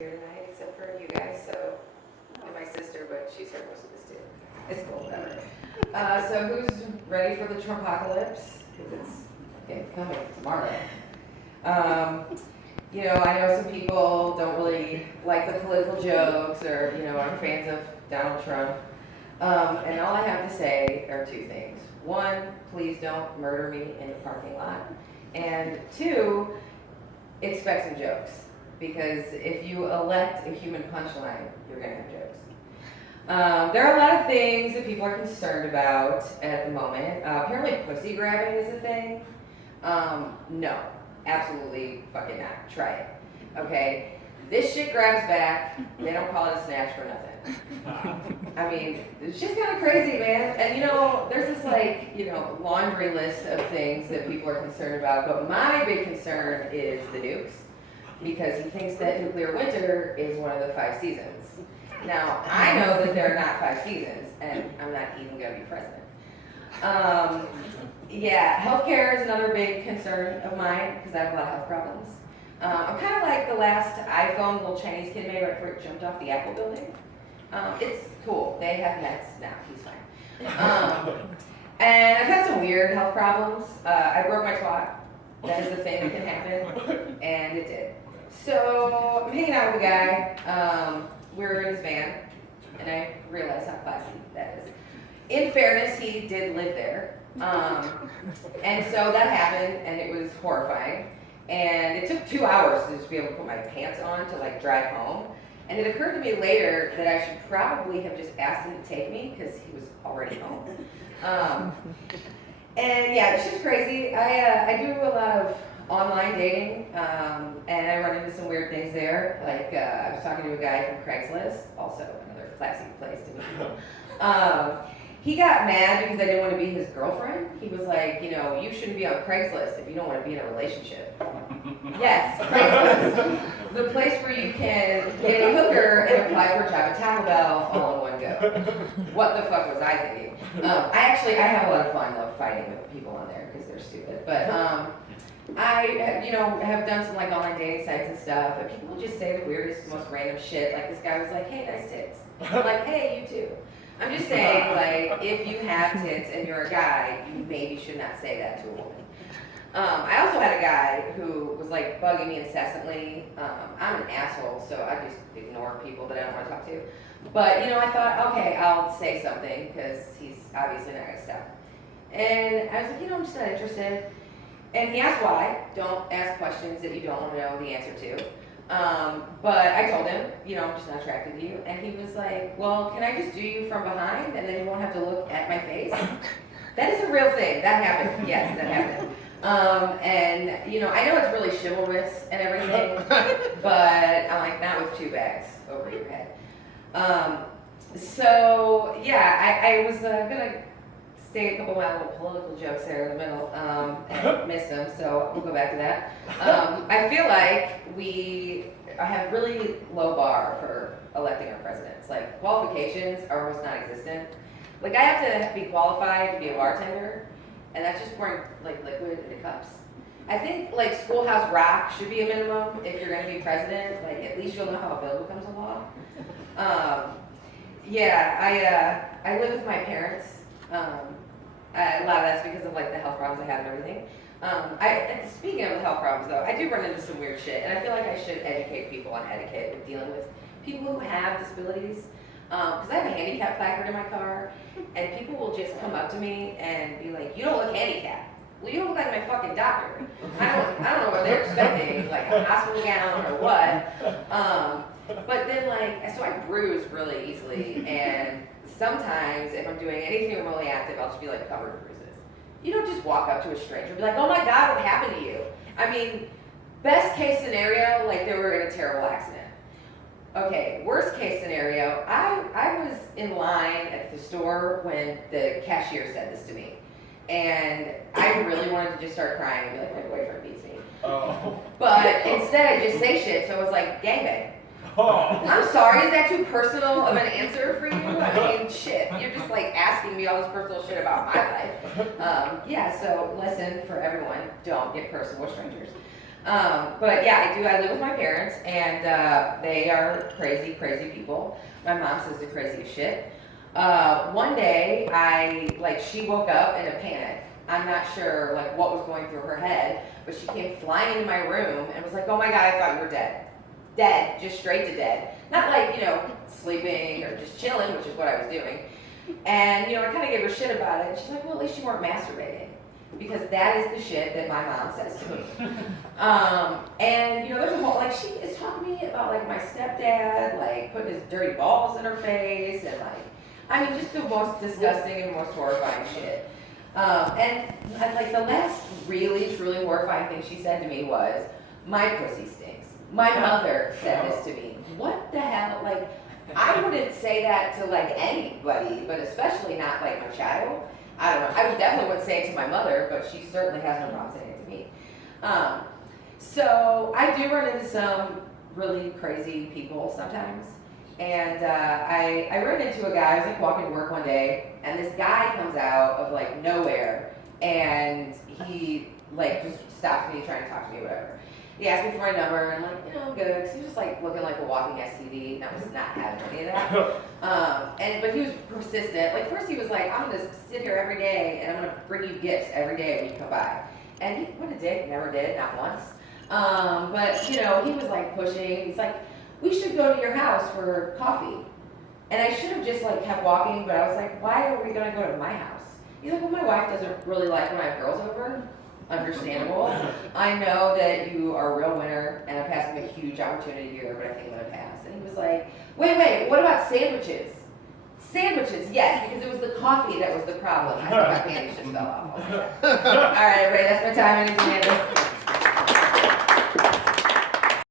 here tonight, except for you guys, so, and my sister, but she's heard most of this too. It's cool, whatever. So who's ready for the Trumpocalypse? Because it's coming tomorrow. I know some people don't really like the political jokes or, are fans of Donald Trump. And all I have to say are two things. One, please don't murder me in the parking lot. And two, expect some jokes. Because if you elect a human punchline, you're going to have jokes. There are a lot of things that people are concerned about at the moment. Apparently pussy grabbing is a thing. No, absolutely fucking not. Try it. Okay? This shit grabs back. They don't call it a snatch for nothing. I mean, it's just kind of crazy, man. And there's this laundry list of things that people are concerned about. But my big concern is the nukes. Because he thinks that nuclear winter is one of the 5 seasons. Now, I know that there are not 5 seasons, and I'm not even going to be president. Healthcare is another big concern of mine, because I have a lot of health problems. I'm kind of like the last iPhone little Chinese kid made right before it jumped off the Apple building. It's cool. They have meds now. He's fine. And I've had some weird health problems. I broke my twat. That is the thing that can happen, and it did. So I'm hanging out with a guy. We're in his van, and I realize how classy that is. In fairness, he did live there, and so that happened, and it was horrifying. And it took 2 hours to just be able to put my pants on to drive home. And it occurred to me later that I should probably have just asked him to take me because he was already home. And yeah, it's just crazy. I do a lot of online dating, and I run into some weird things there. I was talking to a guy from Craigslist, also another classy place to meet people. He got mad because I didn't want to be his girlfriend. He was like, you shouldn't be on Craigslist if you don't want to be in a relationship. Yes, Craigslist. The place where you can get a hooker and apply for a job at Taco Bell all in one go. What the fuck was I thinking? I have a lot of fun fighting with people on there because they're stupid. But I have done some online dating sites and stuff, and people will just say the weirdest, most random shit. Like this guy was like, "Hey, nice tits." I'm like, "Hey, you too." I'm just saying, if you have tits and you're a guy, you maybe should not say that to a woman. I also had a guy who was bugging me incessantly. I'm an asshole, so I just ignore people that I don't want to talk to. But I thought, okay, I'll say something because he's obviously not gonna stop. And I was like, I'm just not interested. And he asked why. Don't ask questions that you don't want to know the answer to. But I told him, I'm just not attracted to you. And he was like, well, can I just do you from behind and then you won't have to look at my face? That is a real thing. That happened. Yes, that happened. And I know it's really chivalrous and everything, but I'm like, not with 2 bags over your head. I was gonna say a couple of my little political jokes there in the middle, and missed them, so we'll go back to that. I feel like I have really low bar for electing our presidents. Qualifications are almost non-existent. I have to be qualified to be a bartender, and that's just pouring liquid into cups. I think Schoolhouse Rock should be a minimum if you're going to be president. At least you'll know how a bill becomes a law. I live with my parents. A lot of that's because of the health problems I have and everything. Speaking of the health problems though, I do run into some weird shit, and I feel like I should educate people on etiquette with dealing with people who have disabilities. Because I have a handicap placard in my car, and people will just come up to me and be like, "You don't look handicapped." Well, you don't look like my fucking doctor. I don't know what they're expecting, a hospital gown or what. But then so I bruise really easily, and sometimes if I'm doing anything remotely active, I'll just be covered in bruises. You don't just walk up to a stranger and be like, "Oh my God, what happened to you?" I mean, best case scenario, they were in a terrible accident. Okay, worst case scenario, I was in line at the store when the cashier said this to me. And I really wanted to just start crying and be like, "My boyfriend beats me." Oh. But instead I just say shit, so I was like, "Gangbang." Oh. I'm sorry, is that too personal of an answer for you? I mean, shit, you're just asking me all this personal shit about my life. So lesson for everyone, don't get personal with strangers. But yeah, I live with my parents, and they are crazy, crazy people. My mom says they're crazy as shit. One day, she woke up in a panic. I'm not sure, like, what was going through her head, but she came flying into my room and was like, oh my God, I thought you were dead. Dead, just straight to dead. Not like, sleeping or just chilling, which is what I was doing. And, I kind of gave her shit about it. And she's like, well, at least you weren't masturbating. Because that is the shit that my mom says to me. And, there's a whole, like, she is talking to me about, like, my stepdad, like, putting his dirty balls in her face, and, just the most disgusting and most horrifying shit. And the last really, truly horrifying thing she said to me was, my pussy stinks. My mother said this to me. What the hell? Like, I wouldn't say that to, like, anybody, but especially not, like, my child. I don't know. I definitely wouldn't say it to my mother, but she certainly has no problem saying it to me. So I do run into some really crazy people sometimes. And I ran into a guy, I was like walking to work one day, and this guy comes out of like nowhere, and he like just stops me trying to talk to me, whatever. He asked me for my number, and I'm good, because he was just like looking like a walking STD, and I was not having any of that. But he was persistent. Like first he was like, I'm gonna sit here every day, and I'm gonna bring you gifts every day when you come by. And what a dick, never did, not once. But he was like pushing, he's like, we should go to your house for coffee. And I should have just like kept walking, but I was like, why are we gonna go to my house? He's like, well, my wife doesn't really like when I have girls over. Understandable. I know that you are a real winner, and I'm passing a huge opportunity here, but I think I'm gonna pass. And he was like, wait, what about sandwiches? Sandwiches, yes, because it was the coffee that was the problem. I think my panties just fell off. All right, everybody, that's my time. I need to